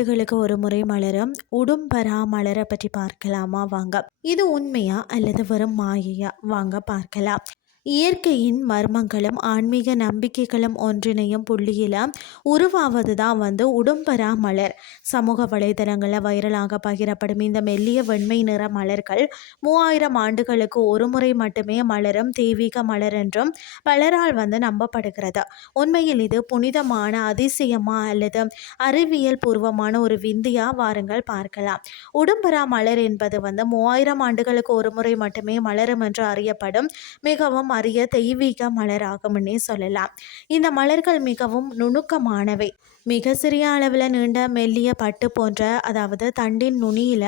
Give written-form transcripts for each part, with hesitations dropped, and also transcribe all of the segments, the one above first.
ஆண்டுகளுக்கு ஒரு முறை மலரும் உடும்பரா மலரை பற்றி பார்க்கலாமா வாங்க. இது உண்மையா அல்லது வெறும் மாயையா வாங்க பார்க்கலாம். இயற்கையின் மர்மங்களும் ஆன்மீக நம்பிக்கைகளும் ஒன்றிணையும் புள்ளியில் உருவாவது தான் உடும்பரா மலர். சமூக வலைதளங்களில் வைரலாக பகிரப்படும் இந்த மெல்லிய வெண்மை நிற மலர்கள் 3000 ஆண்டுகளுக்கு ஒரு முறை மட்டுமே மலரும் தெய்வீக மலர் என்றும் பலரால் நம்பப்படுகிறது. உண்மையில் இது புனிதமான அதிசயமா அல்லது அறிவியல் பூர்வமான ஒரு விந்தியா வாருங்கள் பார்க்கலாம். உடும்பரா மலர் என்பது 3000 ஆண்டுகளுக்கு ஒரு முறை மட்டுமே மலரும் என்று அறியப்படும் மிகவும் அரிய தெய்வீக மலராகும்னே சொல்லலாம். இந்த மலர்கள் மிகவும் நுணுக்கமானவை. மிக சிறிய அளவில் நீண்ட மெல்லிய பட்டு போன்ற அதாவது தண்டின் நுனியில்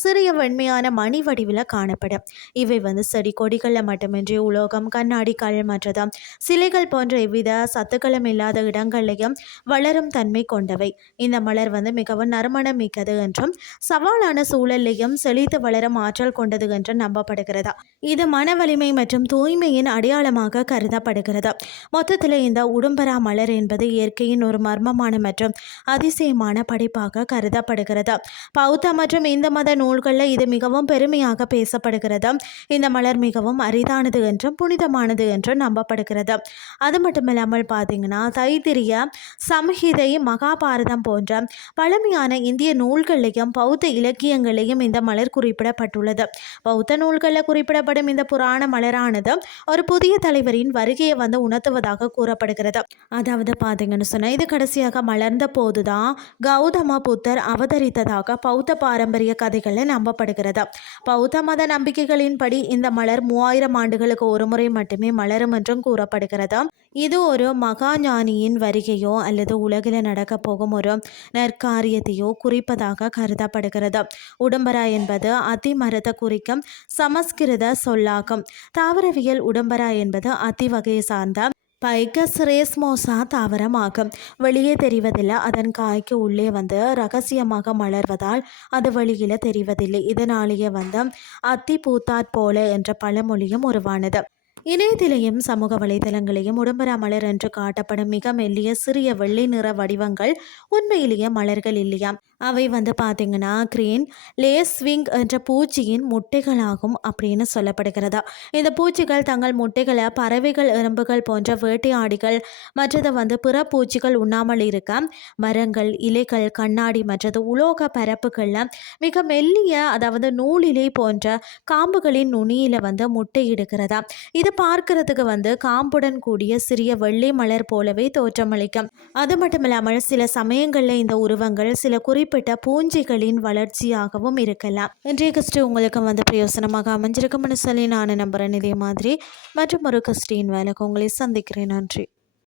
சிறிய வெண்மையான மணி வடிவில் காணப்படும். இவை செடி கொடிகளில் மட்டுமின்றி உலோகம், கண்ணாடி, கல் மற்றதும் சிலைகள் போன்ற எவ்வித சத்துக்களும் இல்லாத இடங்களையும் வளரும் தன்மை கொண்டவை. இந்த மலர் மிகவும் நறுமணம் மிக்கது என்றும் சவாலான சூழலையும் செழித்து வளரும் ஆற்றல் கொண்டது என்று நம்பப்படுகிறது. இது மன வலிமை மற்றும் தூய்மையின் அடையாளமாக கருதப்படுகிறது. மொத்தத்தில் இந்த உடும்பரா மலர் என்பது இயற்கையின் ஒரு மர்மமான மற்றும் அதிசயமான படைப்பாக கருதப்படுகிறது. பௌத்த மற்றும் இந்து மத நூல்களில் இது மிகவும் பெருமையாக பேசப்படுகிறது. இந்த மலர் மிகவும் அரிதானது என்றும் புனிதமானது என்றும் நம்பப்படுகிறது. அது மட்டுமில்லாமல் பார்த்தீங்கன்னா தைத்திரிய சம்ஹிதை, மகாபாரதம் போன்ற பழமையான இந்திய நூல்களையும் பௌத்த இலக்கியங்களையும் இந்த மலர் குறிப்பிடப்பட்டுள்ளது. பௌத்த நூல்களில் குறிப்பிடப்படும் இந்த புராண மலரானது ஒரு புதிய தலைவரின் வருகையை உணர்த்துவதாக கூறப்படுகிறது. அதாவது பார்த்தீங்கன்னு சொன்னால் இது கடைசியாக மலர்ந்த போதுதான் கௌதம புத்தர் அவதரித்ததாக பௌத்த பாரம்பரிய கதைகளில் நம்பப்படுகிறது. பௌத்த மத நம்பிக்கைகளின்படி இந்த மலர் 3000 ஆண்டுகளுக்கு ஒரு முறை மட்டுமே மலரும் என்றும் கூறப்படுகிறது. இது ஒரு மகா ஞானியின் வருகையோ அல்லது உலகில் நடக்க போகும் ஒரு நற்காரியத்தையோ குறிப்பதாக கருதப்படுகிறது. உடும்பரா என்பது அத்தி மரத்தை குறிக்கும் சமஸ்கிருத சொல்லாகும். தாவரவியல் உடும்பரா என்பது அத்தி வகையை சார்ந்த பைகஸ் ரேஸ்மோசா தாவரம் ஆகும். வெளியே தெரிவதில்லை. அதன் காய்க்கு உள்ளே ரகசியமாக மலர்வதால் அது வெளியில் தெரிவதில்லை. இதனாலேயே அத்தி பூத்தாற் போல என்ற பழமொழியும் உருவானது. இணையத்திலையும் சமூக வலைதளங்களையும் உடும்பரா மலர் என்று காட்டப்படும் மிக மெல்லிய சிறிய வெள்ளை நிற வடிவங்கள் உண்மையிலேயே மலர்கள் இல்லையா. அவை பார்த்தீங்கன்னா கிரீன் லேஸ்விங் என்ற பூச்சியின் முட்டைகளாகும் அப்படின்னு சொல்லப்படுகிறதா. இந்த பூச்சிகள் தங்கள் முட்டைகளை பறவைகள், எறும்புகள் போன்ற வேட்டையாடிகள் மற்றது பிற பூச்சிகள் உண்ணாமல் இருக்க மரங்கள், இலைகள், கண்ணாடி மற்றது உலோக பரப்புகளில் மிக மெல்லிய அதாவது நூலிலை போன்ற காம்புகளின் நுனியில் முட்டையிடுகிறதா. இது பார்க்கறதுக்கு காம்புடன் கூடிய சிறிய வெள்ளை மலர் போலவே தோற்றமளிக்கும். அது மட்டும் இல்லாமல் சில சமயங்களில் இந்த உருவங்கள் சில குறிப்பிட்ட பூஞ்சைகளின் வளர்ச்சியாகவும் இருக்கலாம். இன்றைய கிறிஸ்டி உங்களுக்கு பிரயோசனமாக அமைஞ்சிருக்கும்னு சொல்லி நான் நம்புறேன். இதே மாதிரி மற்றும் ஒரு கிறிஸ்டின் வேலைக்கு உங்களை சந்திக்கிறேன். நன்றி.